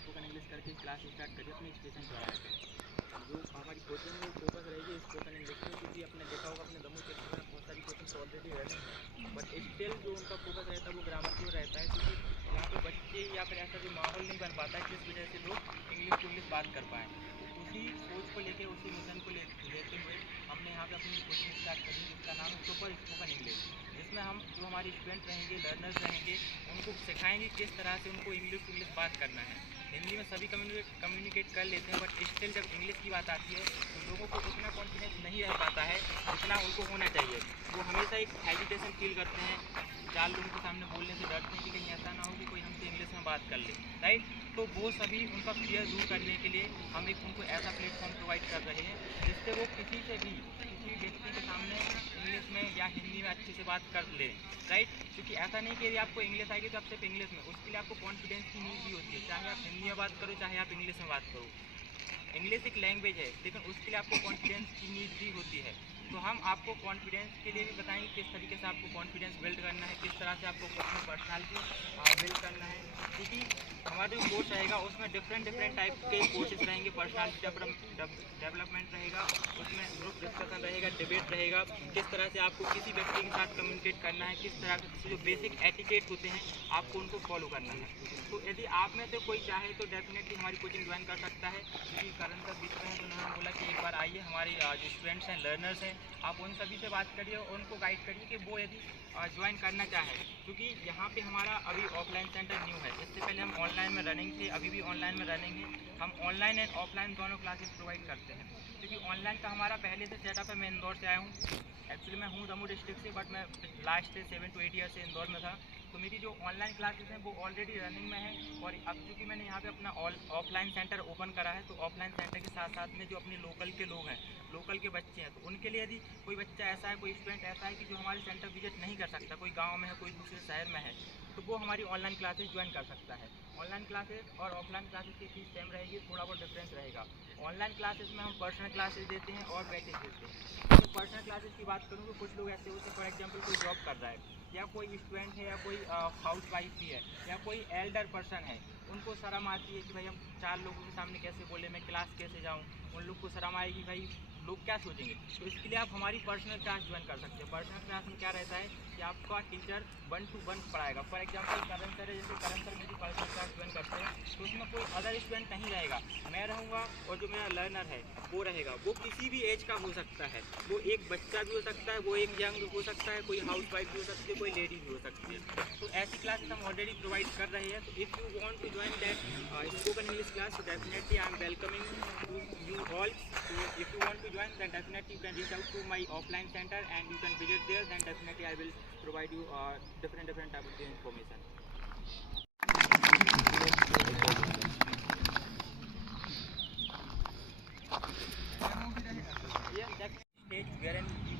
Spoken English करके class start करिए अपने स्टेशन पर आया करें। जो हमारी कोचिंग में फोकस रहेगी स्पोकन इंग्लिश में, क्योंकि अपने देखा होगा अपने दमोह क्षेत्र में बहुत सारी कोचिंग ऑलरेडी रनिंग है, बट स्टिल जो उनका फोकस रहता है वो ग्रामर की ओर रहता है, क्योंकि यहाँ पे बच्चे या फिर ऐसा जो माहौल नहीं बन पाता है जिस वजह से लोग इंग्लिश टू इंग्लिश बात कर पाएँ। तो उसी सोच को लेकर, उसी मिशन को लेते हुए हमने यहाँ पे अपनी कोचिंग स्टार्ट करी जिसका नाम है सुपर स्पोकन इंग्लिश, जिसमें हम जो हमारे स्टूडेंट रहेंगे, लर्नर्स रहेंगे, उनको सिखाएंगे किस तरह से उनको इंग्लिश टू इंग्लिश बात करना है। हिंदी में सभी कम्युनिकेट कर लेते हैं, बट स्टिल जब इंग्लिश की बात आती है तो लोगों को उतना कॉन्फिडेंस नहीं रह पाता है जितना उनको होना चाहिए। वो हमेशा एक हेजिटेशन फील करते हैं, 4 लोगों के सामने बोलने से डरते हैं कि कहीं ऐसा ना हो कि कोई हमसे इंग्लिश में बात कर ले, राइट। तो वो सभी उनका फियर दूर करने के लिए हम एक उनको ऐसा प्लेटफॉर्म प्रोवाइड कर रहे हैं जिससे वो किसी व्यक्ति के सामने इंग्लिश में या हिंदी में अच्छे से बात कर ले, राइट। क्योंकि ऐसा नहीं कि यदि आपको इंग्लिश आएगी तो आप सिर्फ इंग्लिश में, उसके लिए आपको कॉन्फिडेंस की नीड भी होती है, चाहे आप हिंदी में बात करो चाहे आप इंग्लिश में बात करो। इंग्लिश एक लैंग्वेज है, लेकिन उसके लिए आपको कॉन्फिडेंस की नीड भी होती है। तो हम आपको कॉन्फिडेंस के लिए भी बताएंगे किस तरीके से आपको कॉन्फिडेंस बिल्ड करना है, किस तरह से आपको अपनी पर्सनालिटी बिल्ड करना है। क्योंकि हमारा जो कोर्स रहेगा उसमें डिफरेंट टाइप के कोर्सेज रहेंगे, पर्सनालिटी डेवलपमेंट रहेगा, उसमें ग्रुप डिस्कशन रहेगा, डिबेट रहेगा, किस तरह से आपको किसी व्यक्ति के साथ कम्युनिकेट करना है, किस तरह से जो बेसिक एटिकेट होते हैं आपको उनको फॉलो करना है। तो यदि आप में से कोई चाहे तो डेफिनेटली हमारी कोचिंग ज्वाइन कर सकता है, क्योंकि करण सर बीच में तो उन्होंने बोला कि एक बार आइए, हमारे जो स्टूडेंट्स हैं, लर्नर्स हैं, आप उन सभी से बात करिए और उनको गाइड करिए कि वो यदि ज्वाइन करना चाहें। क्योंकि यहाँ पे हमारा अभी ऑफलाइन सेंटर न्यू है, इससे पहले हम ऑनलाइन में रनिंग थे, अभी भी ऑनलाइन में रनिंग है। हम ऑनलाइन एंड ऑफलाइन दोनों क्लासेस प्रोवाइड करते हैं, क्योंकि ऑनलाइन का हमारा पहले से सेटअप है। मैं इंदौर से आया हूँ, एक्चुअली मैं हूँ दमोह डिस्ट्रिक्ट से, बट मैं लास्ट 7 to 8 ईयर से इंदौर में था। तो मेरी जो ऑनलाइन क्लासेस हैं वो ऑलरेडी रनिंग में है, और अब चूँकि मैंने यहाँ पे अपना ऑफलाइन सेंटर ओपन करा है, तो ऑफलाइन सेंटर के साथ साथ में जो अपने लोकल के लोग हैं, लोकल के बच्चे हैं, तो उनके लिए यदि कोई बच्चा ऐसा है, कोई स्टूडेंट ऐसा है कि जो हमारे सेंटर विजिट नहीं कर सकता, कोई गाँव में है, कोई दूसरे शहर में है, तो वो हमारी ऑनलाइन क्लासेस ज्वाइन कर सकता है। ऑनलाइन क्लासेस और ऑफलाइन क्लासेस की फीस सेम रहेगी, थोड़ा बहुत डिफरेंस रहेगा। ऑनलाइन क्लासेस में हम पर्सनल क्लासेस देते हैं और बैचेज देते हैं। तो पर्सनल क्लासेस की बात करूँ तो कुछ लोग ऐसे होते हैं, फॉर एग्जांपल कोई जॉब कर रहा है, या कोई स्टूडेंट है, या कोई हाउस वाइफ भी है, या कोई एल्डर पर्सन है, उनको शर्म आती है कि भाई हम 4 लोगों के सामने कैसे बोले, मैं क्लास कैसे जाऊँ, उन लोग को शर्म आएगी भाई लोग क्या सोचेंगे। तो इसके लिए आप हमारी पर्सनल क्लास ज्वाइन कर सकते हैं। पर्सनल क्लास में क्या रहता है कि आपका टीचर 1 to 1 पढ़ाएगा। फॉर एग्जांपल करण सर है, जैसे करण सर मेरी पर्सनल क्लास ज्वाइन करते हैं, तो उसमें कोई अदर स्टूडेंट नहीं रहेगा, मैं रहूँगा और जो मेरा लर्नर है वो रहेगा। वो किसी भी एज का हो सकता है, वो एक बच्चा भी हो सकता है, वो एक यंग भी हो सकता है, कोई हाउस वाइफ भी हो सकती है, कोई लेडी भी हो सकती है। तो ऐसी क्लासेस हम ऑलरेडी प्रोवाइड कर रहे हैं। तो if you want to join that spoken English class, so definitely I am welcoming to you all. So if you want to join, then definitely you can reach out to my offline center and you can visit there. Then definitely I will provide you different type of information. Yeah, that stage wherein you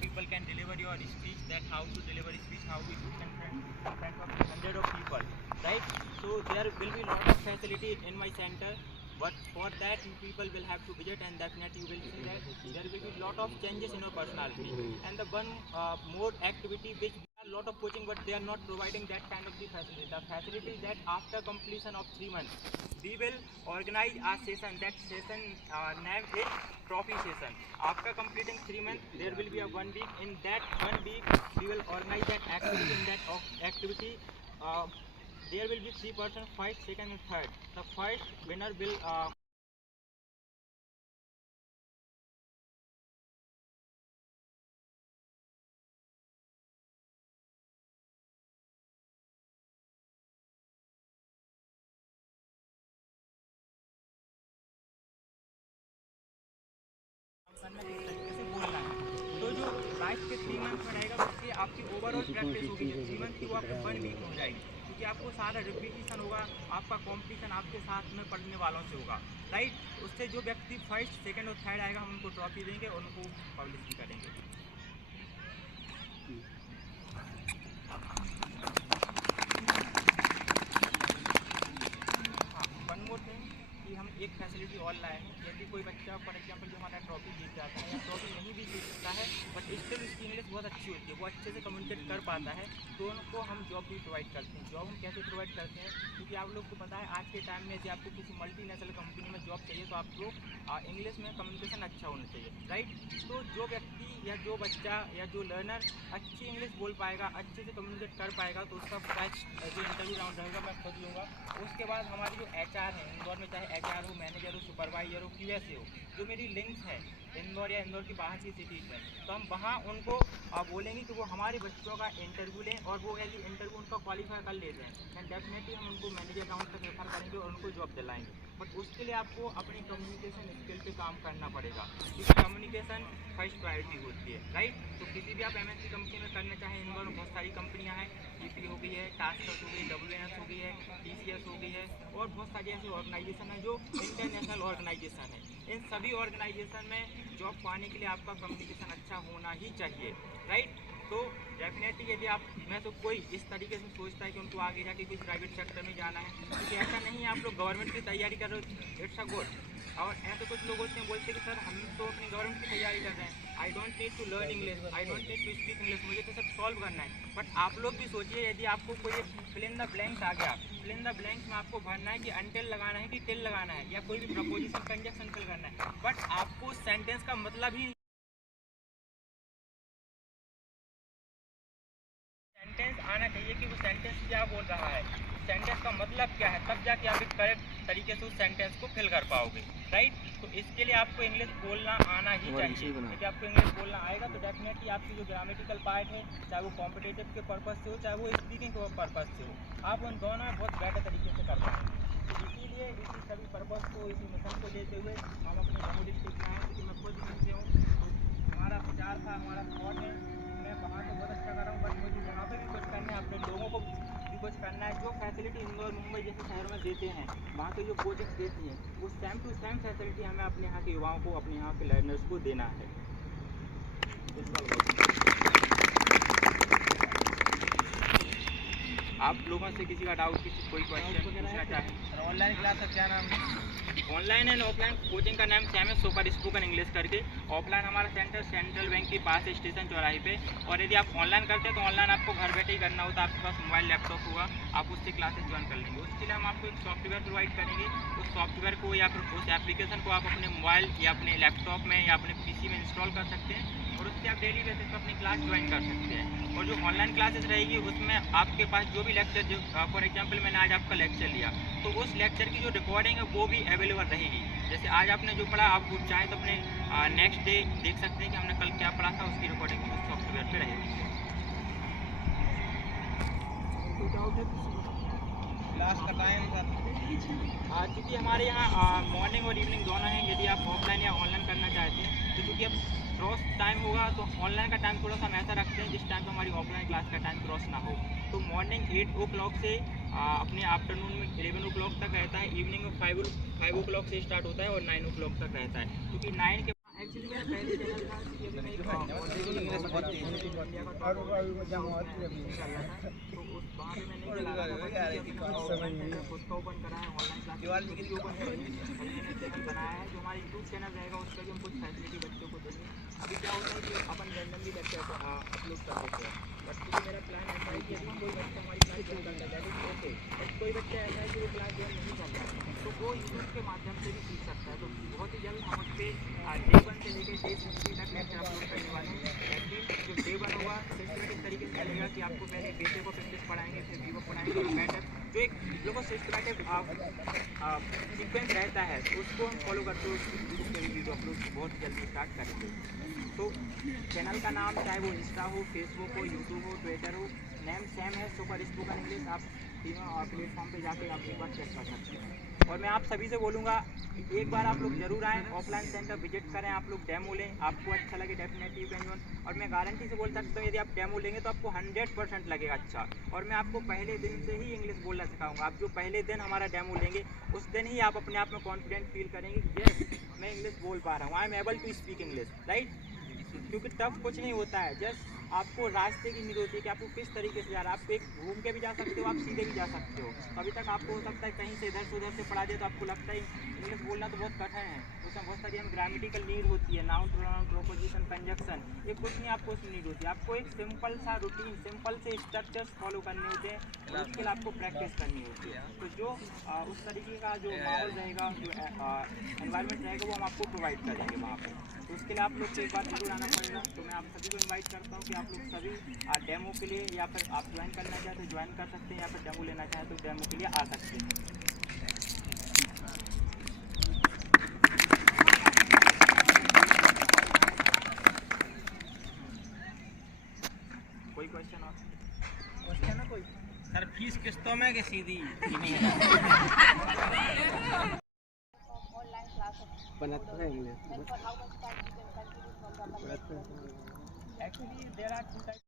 people can deliver your speech, that how to deliver speech, how to speak in front of hundred of people, right? So there will be lot of facility in my center, but for that you people will have to visit, and definitely you will see that there will be lot of changes in your personality. And the one more activity which a lot of coaching, but they are not providing that kind of the facility. The facility is that after completion of 3 months we will organize a session. That session name is trophy session. After completing 3 months there will be a 1 week. In that 1 week we will organize that activity. In that activity there will be 3 persons, first, second and third. The first winner will करना किस तरीके से बोलना है। तो जो last के 3 month में रहेगा उससे आपकी ओवरऑल प्रैक्टिस होगी। 3 मंथ की वो आपको 1 वीक हो जाएगी, क्योंकि आपको सारा रिपीटिशन होगा, आपका कॉम्पिटिशन आपके साथ में पढ़ने वालों से होगा, राइट। उससे जो व्यक्ति फर्स्ट, सेकंड और थर्ड आएगा हम उनको ट्रॉफी देंगे और उनको पब्लिश भी करेंगे। हाँ, वन मोर थिंग कि हम एक फैसिलिटी और लाए हैं। कि कोई बच्चा फॉर एग्जाम्पल जो हमारा ट्रॉफी जीत जाता है या ट्रॉफी नहीं भी जीत सकता है, बट स्टिल उसकी इंग्लिश बहुत अच्छी होती है, वो अच्छे से कम्युनिकेट कर पाता है, तो उनको हम जॉब भी प्रोवाइड करते हैं। जॉब हम कैसे प्रोवाइड करते हैं, क्योंकि आप लोग को पता है आज के टाइम में यदि आपको किसी मल्टीनेशनल कंपनी में जॉब चाहिए तो आपको इंग्लिश में कम्युनिकेशन अच्छा होना चाहिए, राइट। तो जो व्यक्ति या जो बच्चा या जो लर्नर अच्छी इंग्लिश बोल पाएगा, अच्छे से कम्युनिकेट कर पाएगा, तो उसका फर्स्ट जो इंटरव्यू राउंड रहेगा मैं खुद लूँगा। उसके बाद हमारी जो HR है इंदौर में, चाहे HR हो, मैनेजर हो, सुपरवाइजर हो, QS हो, जो मेरी लिंक्स है इंदौर या इंदौर की बाहर की सिटीज़ में, तो हम वहाँ उनको बोलेंगे कि वो हमारे बच्चों का इंटरव्यू लें, और वो यदि इंटरव्यू उनका क्वालिफाई कर लेते हैं दैन डेफिनेटली हम उनको मैनेजर राउंड तक रेफर करेंगे और उनको जॉब दिलाएंगे। बट उसके लिए आपको अपनी कम्युनिकेशन स्किल पे काम करना पड़ेगा, क्योंकि कम्युनिकेशन फर्स्ट प्रायोरिटी होती है, राइट। तो किसी भी आप MNC कंपनी में करना चाहें, इंदौर में बहुत सारी कंपनियां हैं, GP हो गई है, टास्कस हो गई, WNS हो गई है, TCS हो गई है, और बहुत सारी ऐसी ऑर्गेनाइजेशन है जो इंटरनेशनल ऑर्गेनाइजेशन है। इन सभी ऑर्गेनाइजेशन में जॉब पाने के लिए आपका कम्युनिकेशन अच्छा होना ही चाहिए, राइट। तो डेफिनेटली यदि आप में तो कोई इस तरीके से सोचता है कि उनको आगे जाके कोई प्राइवेट सेक्टर में जाना है, क्योंकि ऐसा नहीं है आप लोग गवर्नमेंट की तैयारी कर रहे हो, इट्स अ गुड। और ऐसे कुछ लोग होते हैं बोलते हैं कि सर हम तो अपनी गवर्नमेंट की तैयारी कर रहे हैं, I don't need to learn English, I don't need to speak English, मुझे तो सब सॉल्व करना है। बट आप लोग भी सोचिए, यदि आपको कोई फिल इन द ब्लैंक्स आ गया, फिल इन द ब्लैंक्स में आपको भरना है कि अनटिल लगाना है कि टिल लगाना है, या कोई भी प्रपोजिशन कंजक्शन फिल करना है, बट आपको सेंटेंस का मतलब ही सेंटेंस आना चाहिए कि वो सेंटेंस क्या बोल रहा है, सेंटेंस का मतलब क्या है, तब जाके आप एक करेक्ट तरीके से उस सेंटेंस को फिल कर पाओगे, राइट। तो इसके लिए आपको इंग्लिश बोलना आना ही चाहिए। यदि आपको इंग्लिश बोलना आएगा तो डेफिनेटली आपकी जो ग्रामेटिकल पार्ट है, चाहे वो कॉम्पिटेटिव के पर्पज़ से हो, चाहे वो स्पीकिंग के पर्पज़ से हो, आप उन दोनों में बहुत बेटर तरीके से कर पाएंगे। तो इसीलिए इसी सभी पर्पज़ को, इसी मिशन को लेते हुए हम अपने जम्मू डिस्ट्रिक्ट में आए, क्योंकि मैं खुद यहीं से हूँ। तो हमारा विचार था, हमारा थॉट है, मैं वहाँ तो बहुत अच्छा कर रहा हूँ, बट मुझे यहाँ पे भी कुछ करना है, अपने लोगों को भी कुछ करना है। जो फैसिलिटी इंदौर, मुंबई जैसे शहरों में देते हैं, वहाँ के जो कोचिंग देती हैं, वो सेम टू सेम फैसिलिटी हमें अपने यहाँ के युवाओं को, अपने यहाँ के लर्नर्स को देना है। आप लोगों से किसी का डाउट, किसी कोई क्वेश्चन पूछना चाहें? ऑनलाइन क्लास का क्या नाम है? ऑनलाइन एंड ऑफलाइन कोचिंग का नाम सेम है, सुपर स्पोकन इंग्लिश करके। ऑफलाइन हमारा सेंटर सेंट्रल बैंक के पास स्टेशन चौराहे पे, और यदि आप ऑनलाइन करते हैं तो ऑनलाइन आपको घर बैठे ही करना होता है, आपके पास मोबाइल लैपटॉप होगा, आप उससे क्लासेस ज्वाइन कर लेंगे। उसके लिए हम आपको एक सॉफ्टवेयर प्रोवाइड करेंगे, उस सॉफ्टवेयर को या फिर उस एप्लीकेशन को आप अपने मोबाइल या अपने लैपटॉप में या अपने PC में इंस्टॉल कर सकते हैं, और उससे आप डेली बेसिस पर अपनी क्लास ज्वाइन कर सकते हैं। और जो ऑनलाइन क्लासेस रहेगी उसमें आपके पास जो भी लेक्चर, जो फॉर एग्जांपल मैंने आज आपका लेक्चर लिया, तो उस लेक्चर की जो रिकॉर्डिंग है वो भी अवेलेबल रहेगी। जैसे आज आपने जो पढ़ा, आप वो चाहें तो अपने नेक्स्ट डे देख सकते हैं कि हमने कल क्या पढ़ा था, उसकी रिकॉर्डिंग उस सॉफ्टवेयर पे रहेगी। क्लास का टाइम सर? क्योंकि हमारे यहाँ मॉर्निंग और इवनिंग दोनों हैं। यदि आप ऑफलाइन या ऑनलाइन करना चाहते हैं तो क्योंकि अब क्रॉस टाइम होगा, तो ऑनलाइन का टाइम थोड़ा सा हम ऐसा रखते हैं जिस टाइम पर हमारी ऑफलाइन क्लास का टाइम क्रॉस ना हो। तो मॉर्निंग 8 o'clock से अपने आफ्टरनून में 11 o'clock तक रहता है, इवनिंग में 5 o'clock से स्टार्ट होता है और 9 o'clock तक रहता है। क्योंकि 9 के एक्चुअली मेरा पहले चैनल था, तो उस वहाँ पे मैं नहीं चला रहा था, खुद का ओपन करा है, ऑनलाइन क्लास ओपन चैनल बनाया है। जो हमारा यूट्यूब चैनल रहेगा उस पर भी हम कुछ फैसिलिटी बच्चों को देंगे। अभी क्या होता है कि अपन रैंडमली लेक्चर अपलोड कर देते हैं, बट क्योंकि मेरा प्लान ऐसा है कि यदि कोई बच्चा हमारी क्लास ज्वाइन करता है तो ओके, बट कोई बच्चा ऐसा है कि वो क्लास ज्वाइन नहीं कर रहा है तो वो यूट्यूब के माध्यम से भी सीख सकता है। तो बहुत ही जल्द हम उस पर Day 1 से लेकर Day 60 तक लेक्चर अपलोड करने वाले हैं। जो Day 1 होगा सिस्टमेटिक तरीके से चलेगा कि आपको पहले बेसिक ऑफ इंग्लिश पढ़ाएंगे, फिर वीवो पढ़ाएंगे, और मैटर जो एक लोगों सिस्टमेटिक सीक्वेंस रहता है उसको हम फॉलो करते हुए उसके वीडियो अपलोड बहुत जल्दी स्टार्ट करेंगे। तो चैनल का नाम चाहे वो इंस्टा हो, फेसबुक हो, यूट्यूब हो, ट्विटर हो, नेम सेम है, सुपर स्पोकन इंग्लिश। आप तीनों प्लेटफॉर्म पे जाके आप एक बार चेक कर सकते हैं। और मैं आप सभी से बोलूँगा एक बार आप लोग जरूर आएँ, ऑफलाइन सेंटर विजिट करें, आप लोग डेमो लें, आपको अच्छा लगे डेफिनेटली यू कैन जॉइन। और मैं गारंटी से बोल सकता हूँ यदि आप डेमो लेंगे तो आपको 100% लगेगा अच्छा। और मैं आपको पहले दिन से ही इंग्लिश बोलना सिखाऊंगा। आप जो पहले दिन हमारा डेमो लेंगे उस दिन ही आप अपने आप में कॉन्फिडेंट फील करेंगे कि यस मैं इंग्लिश बोल पा रहा हूँ, I am able to speak English, right. क्योंकि टफ कुछ नहीं होता है, जस्ट आपको रास्ते की नीड होती है कि आपको किस तरीके से जा रहा है। आप एक घूम के भी जा सकते हो, आप सीधे भी जा सकते हो। अभी तक आपको हो सकता है कहीं से इधर से उधर से पढ़ा दिया तो आपको लगता है इंग्लिश बोलना तो बहुत कठिन है, उसमें बहुत सारी हमें ग्रामेटिकल नीड होती है, नाउन प्रोनाउन प्रोपोजिशन कंजक्शन, ये कुछ नहीं आपको उसमें नीड होती है। आपको एक सिंपल सा रूटीन, सिंपल से स्ट्रक्चर्स फॉलो करने होते हैं और उसके लिए आपको प्रैक्टिस करनी होती है। तो जो उस तरीके का जो माहौल रहेगा, जो एनवायरनमेंट रहेगा, वो हम आपको प्रोवाइड कर देंगे वहाँ पर। तो उसके लिए आप लोग को एक बार जरूर आना पड़ेगा। तो मैं आप सभी को इनवाइट करता हूँ कि आप लोग सभी डेमो के लिए, या फिर आप ज्वाइन करना चाहें तो ज्वाइन कर सकते हैं, या फिर डेमो लेना चाहें तो डेमो के लिए आ सकते हैं। कोई क्वेश्चन और? क्वेश्चन है कोई? सर फीस किस्तों में कि सीधी? Actually, there are two types.